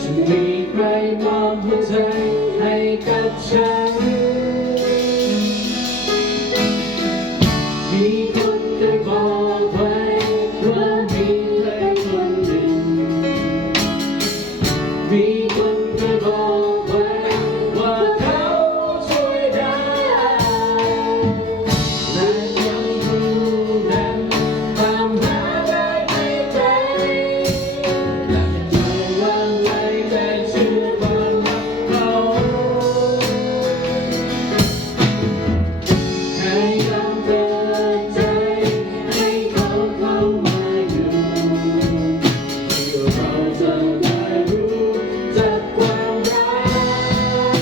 จะมีใครมอบหัวใจให้กับฉันมีคนเคยบอกไว้ว่ามีใครคนหนึ่งมีคนเคยบอกไว้ว่าเขาช่วยได้และยังรู้นั้นตามหาได้ไม่ไกลและไม่วางใจแต่เชื่อความรักเขาให้ยอมเปิดใจให้เขาเข้ามาอยู่เพื่อเราจะได้รู้จักความรัก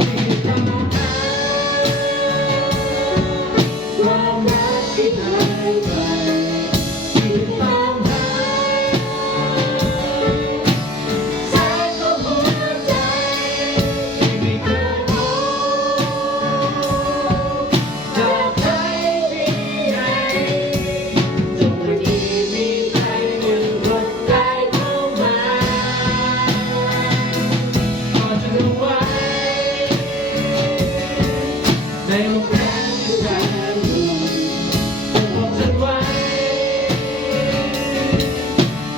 ที่ตามหาความรักที่หายไปที่ตามหาแสงของหัวใจที่ไม่เคยพบจากใครที่ไหนจนวันนี้มีใครหนึ่งคนได้เข้ามาขอจะรู้ไว้ในโอกาสที่แสนรุ่งจงบอกฉันไว้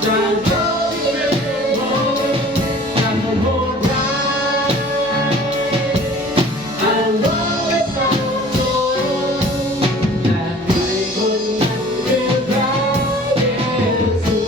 จากเขาที่เป็นคนจากคนโหดร้าย I love it so much และใครคนนั้นคือพระเยซู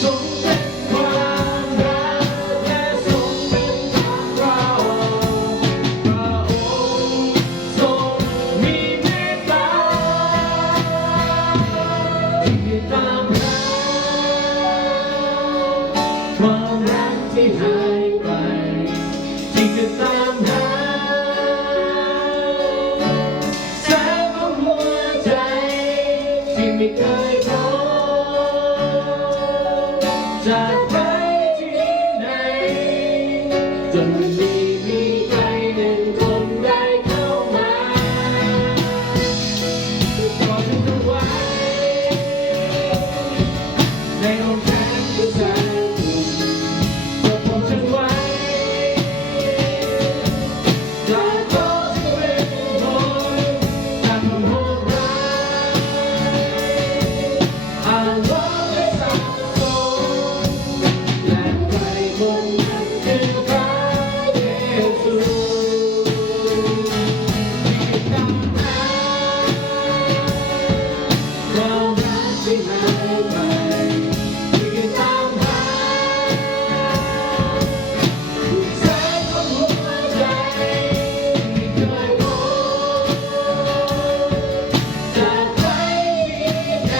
ทรงเป็นความรักและทรงเป็นของเราพระองค์ทรงมีเมตตาที่ตามหาความรักที่หายไปที่จะตามหาแสงของหัวใจที่ไม่เคยพบจากใครที่ไหนจนวันนี้มีใครหนึ่งคนได้เข้ามาขอฉันรู้ไว้ในโอกาสที่แสนรุ่งก็บอกฉันไว้จากเขาที่เป็นคนจากคนโหดร้าย I love it so much และใครคนนั้นคือพระเยซูที่ตามหาความรักที่หายไปที่ตามหาแสงของหัวใจที่เคยพบจากใครที่ไหน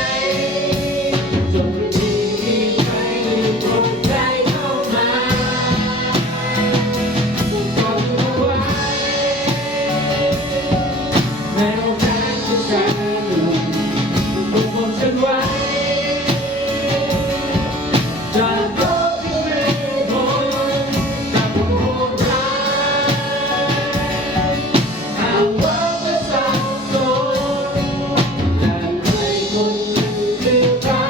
จนวันนี้มีใครหนึ่งคนได้เข้ามาขอรู้ไว้ในโอกาสที่แสนรุ่งบอกฉันไว้จากเขาที่เป็นคนจากคนโหดร้าย I love it so much และใครคนนั้นคือพระ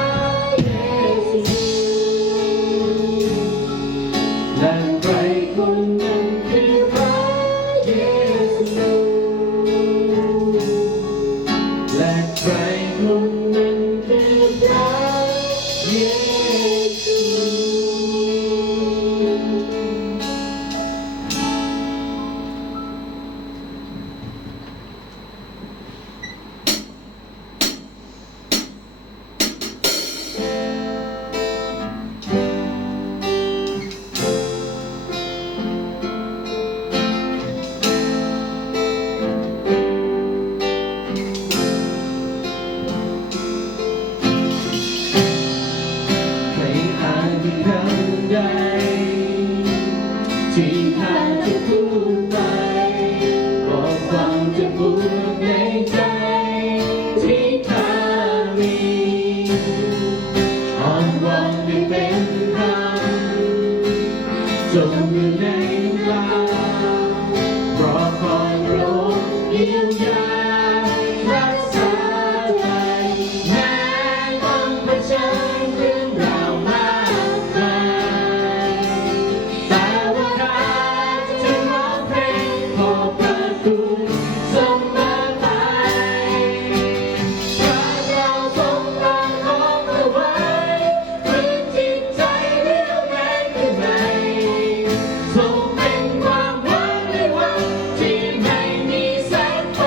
เยซูและใครคนนั้นคือพระเยซูและใครคนนั้นคือพระเยซู เ ยียวยารักษาใจแม้ต้องเผชิญเรื่องราวมากมายแต่ว่าเราจะร้องเพลงขอบพระคุณเสมอไปพระเราทรงตั้งของเอาไว้พื้นจิตใจเรียวแรงขึ้นใหม่ทรงเป็นความหวังในวันที่ไม่มีแสงไฟ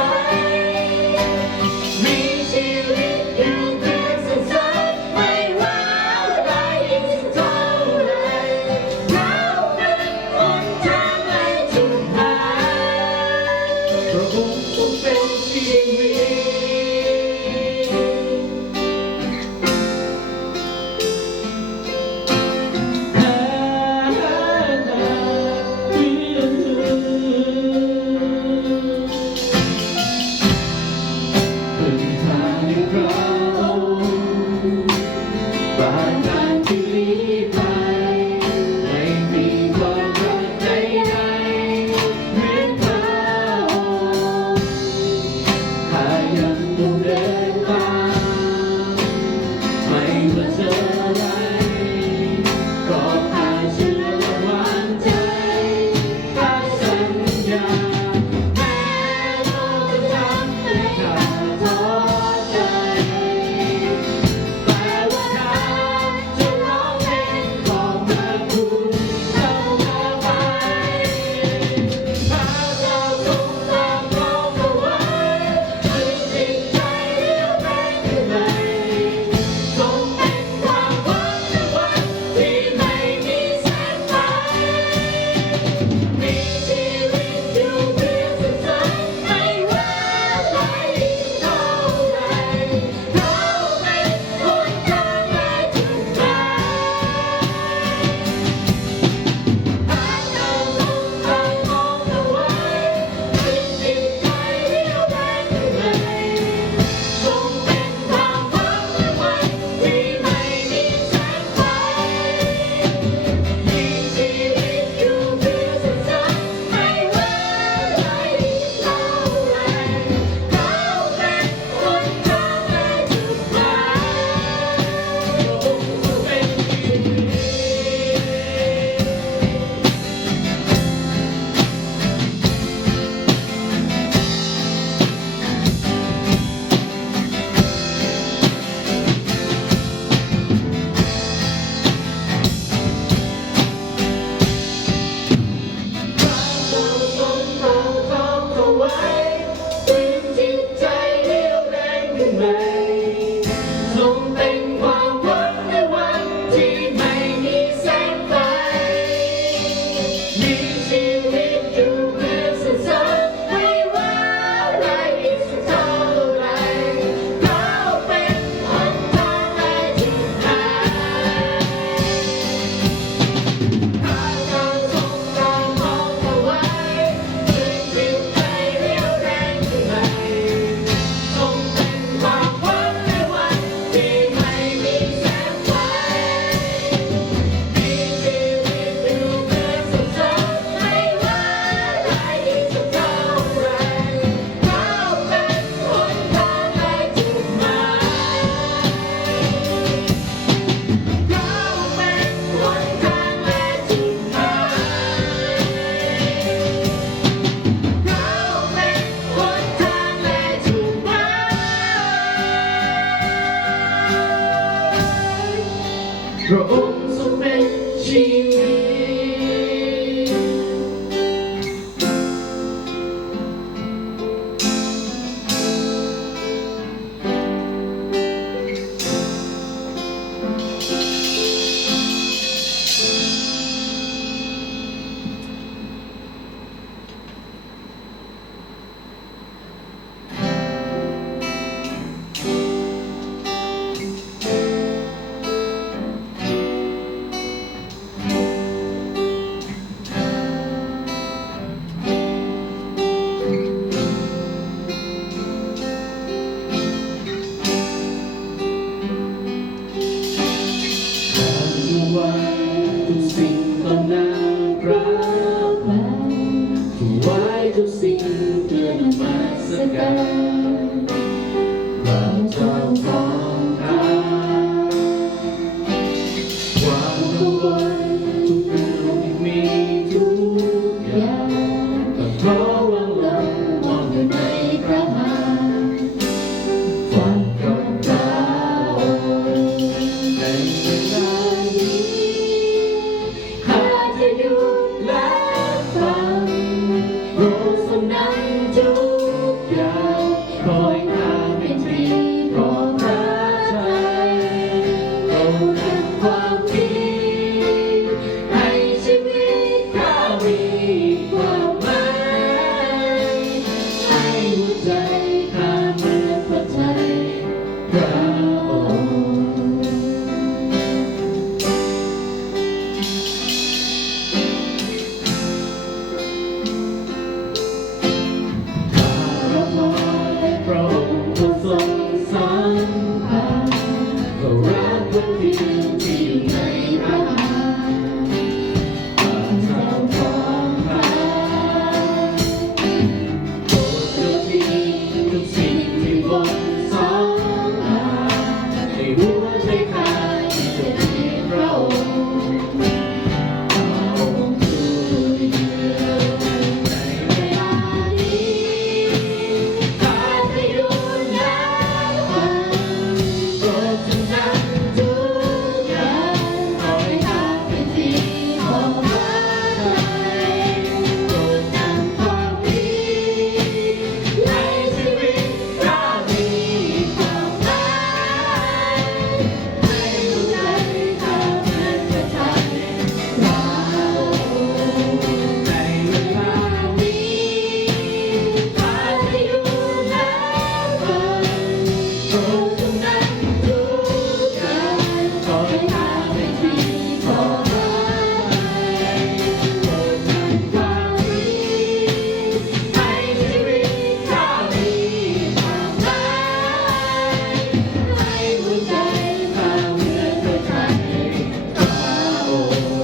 ทรงนำทุกอย่างขอให้ข้าเป็นที่ขอพระทัยโปรดนำความดีให้ชีวิตข้ามีความหมายให้หัวใจข้าเหมือนพระทัยพระองค์พระองค์ผู้ทรงสัมพันธ์ก็รักคนเดียวที่อยู่ในพระหัตถ์อาจทำของข้าโปรดยกทิ้งทุกสิ่งที่บนสองอาให้หัวใจข้าที่จะมีพระองค์พระองค์ผู้เดียวในเวลานี้ ข้าจะอยู่และฟังโปรดจงนำทุกอย่างขอให้ข้าเป็นที่ของพระทัยโปรดนำความดีให้ชีวิตข้ามีความหมายให้หัวใจข้าเหมือนพระทัยพระองค์ในเวลานี้ ข้าจะอยู่และฟังโปรดจงนำทุกอย่างขอให้ข้าเป็นที่ของพระทัยโปรดนำความดีให้ชีวิตข้ามีความหมายให้หัวใจข้าเหมือนพระทัยพระองค์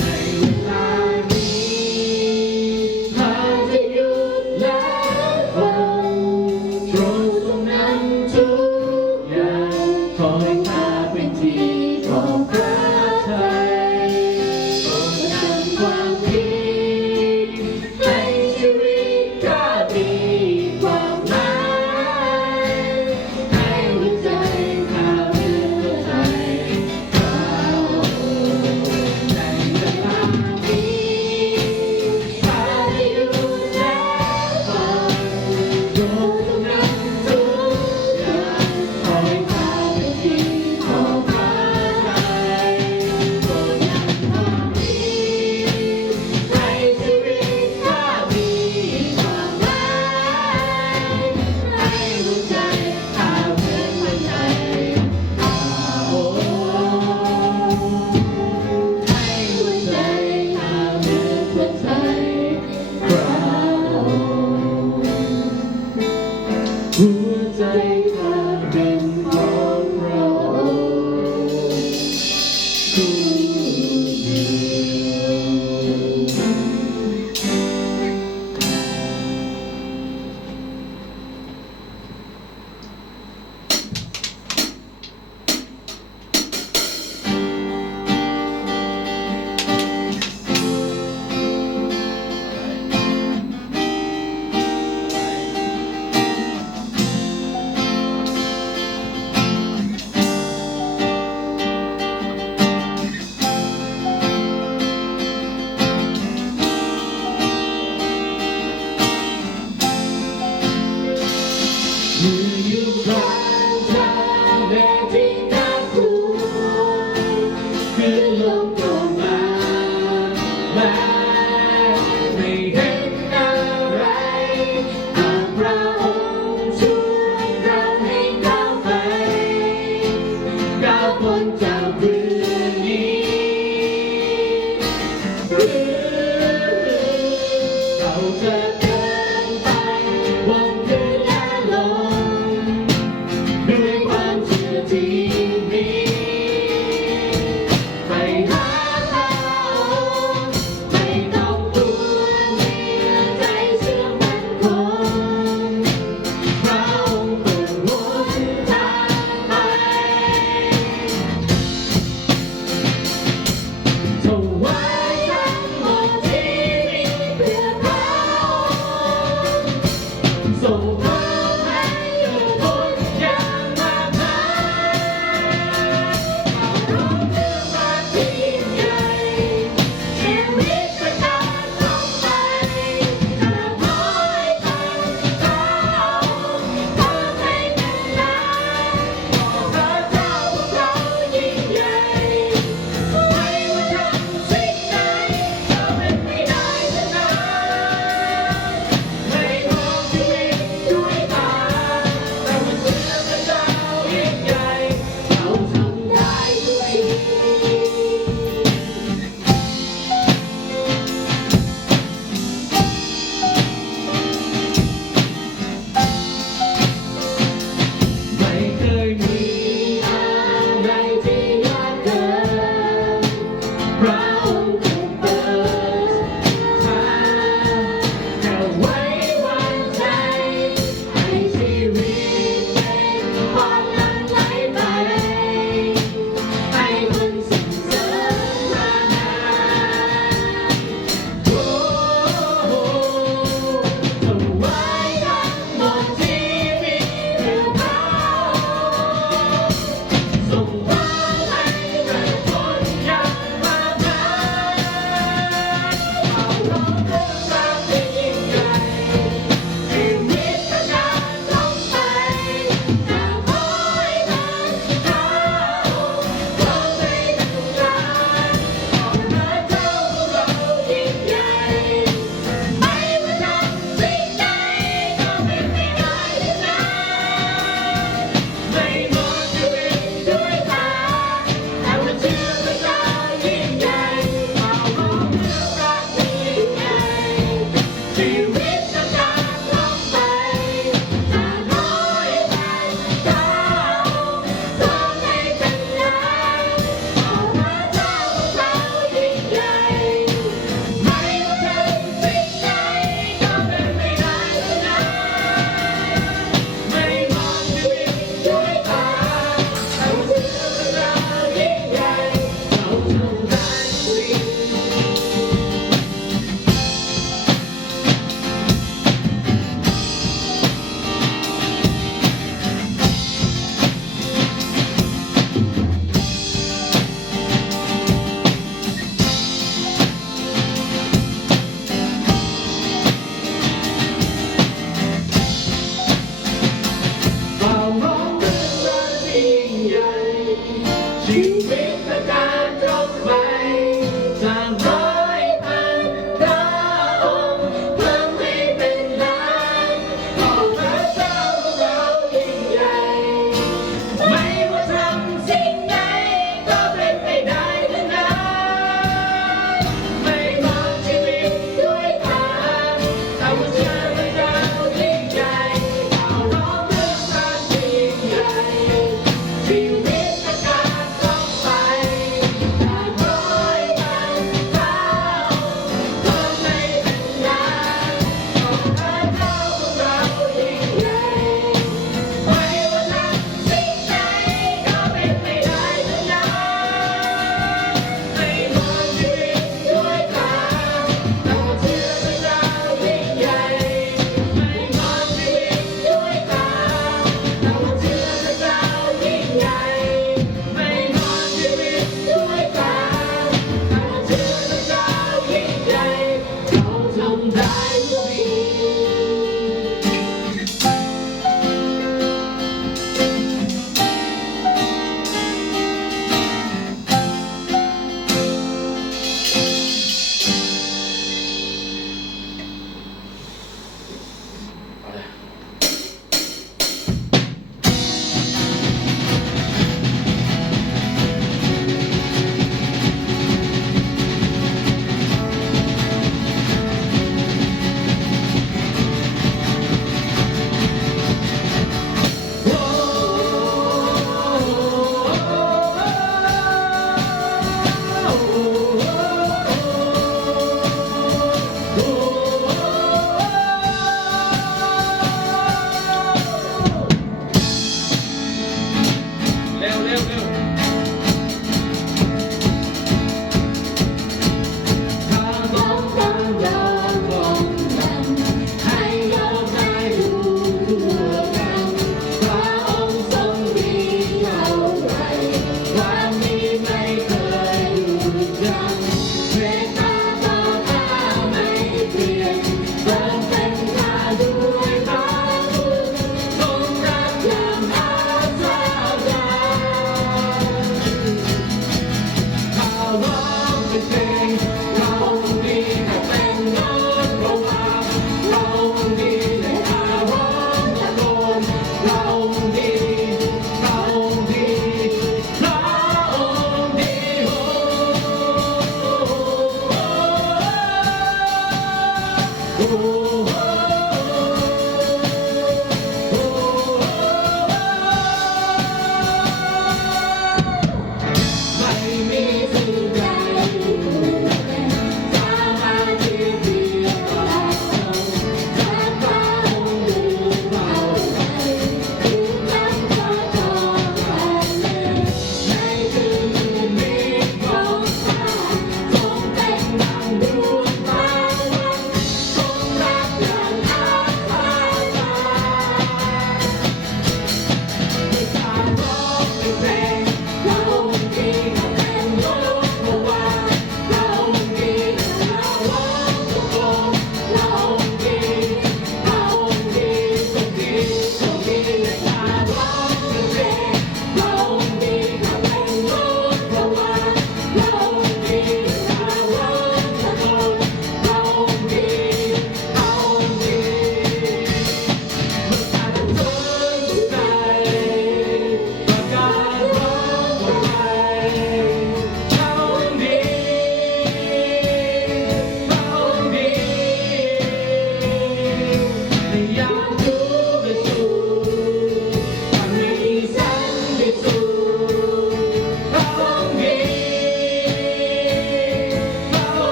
ในเวลานี้ข้าจะหยุดและฟังโปรดทรงนำทุกอย่างขอให้ข้าเป็นที่ของพระทัยโปรดนำความดีให้ชีวิตข้ามีความหมายให้หัวใจข้าเหมือนพระทัยพระองค์ในเวลานี้ข้าจะอยู่และฟังโปรดจงนำทุกอย่างขอให้ข้าเป็นที่ของพระทัยโปรดนำความดีให้ชีวิตข้ามีความหมายให้หัวใจข้าเหมือนพระทัยพระองค์ให้หัวใจข้าเหมือนพระทัยพระองค์หัวใจข้าเป็นของพระองค์ผู้เดียว ยืนอยู่กลางทางแดนที่น่ากลัวคลื่นลมก็มาแม้ไม่เห็นอะไรหากพระองค์ช่วยเราให้ก้าวไปก้าวพ้นจากเรื่องนี้ เราจะเดินไปบนคลื่นและลมด้วยความเชื่อที่มีไปหาพระองค์ไม่ต้องกลัวเมื่อใจเชื่อมั่นคงพระองค์เปิดหนทางไป ถวายทั้งหมดที่มีเพื่อพระองค์ส่งมอบให้ทุกคน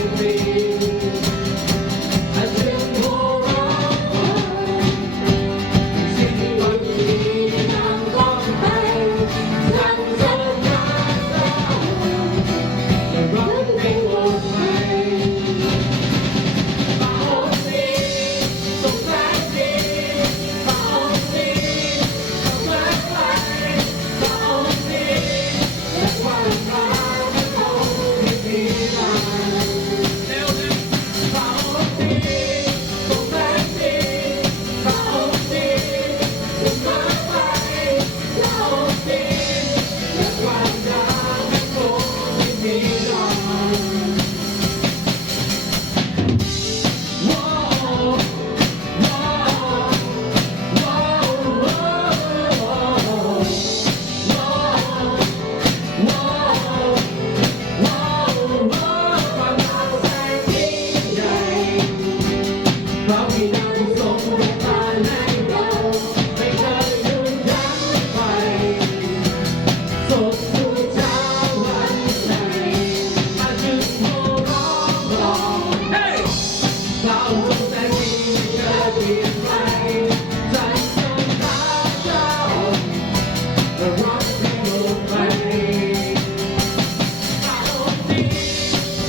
งนี้อาจจะโง่ร้องสิ่งบางทีนางต้องไปฉันจะรักเราแต่รักไม่หมดไปฟ้าองค์นี้สงสารดีฟ้าองค์นี้ต้องแปลกไปฟ้าองค์นี้และความรักมันคงไม่มีนานเร็วนะฟ้าองค์นี้สงสารดีฟ้าองค์นี้ต้องแปลกไปฟ้าองค์นี้และความรักมันคงไม่มีนาน เพราะมีดาวที่ส่งดวงตาให้เราไม่เคยหยุดยั้งไฟส่งสู่เช้าวันไหนมาถึงโมร้องร้องเราจงแต่ดีไม่เคยเปลี่ยนไปใจจงรักเจ้าและรักที่ลงไปเราดี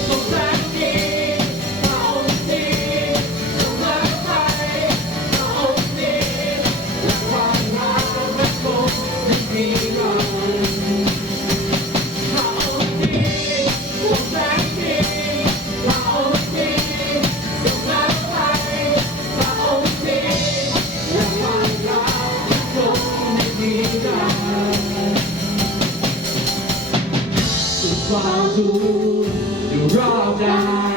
สงสารดีเราดีสงสารไปเราดีและความรักมันคงไม่มีวันเราดีสงสารดีเราดีสงสารไปเราดีและความรักมันคงไม่มีวันความทุกข์อยู่รอบกาย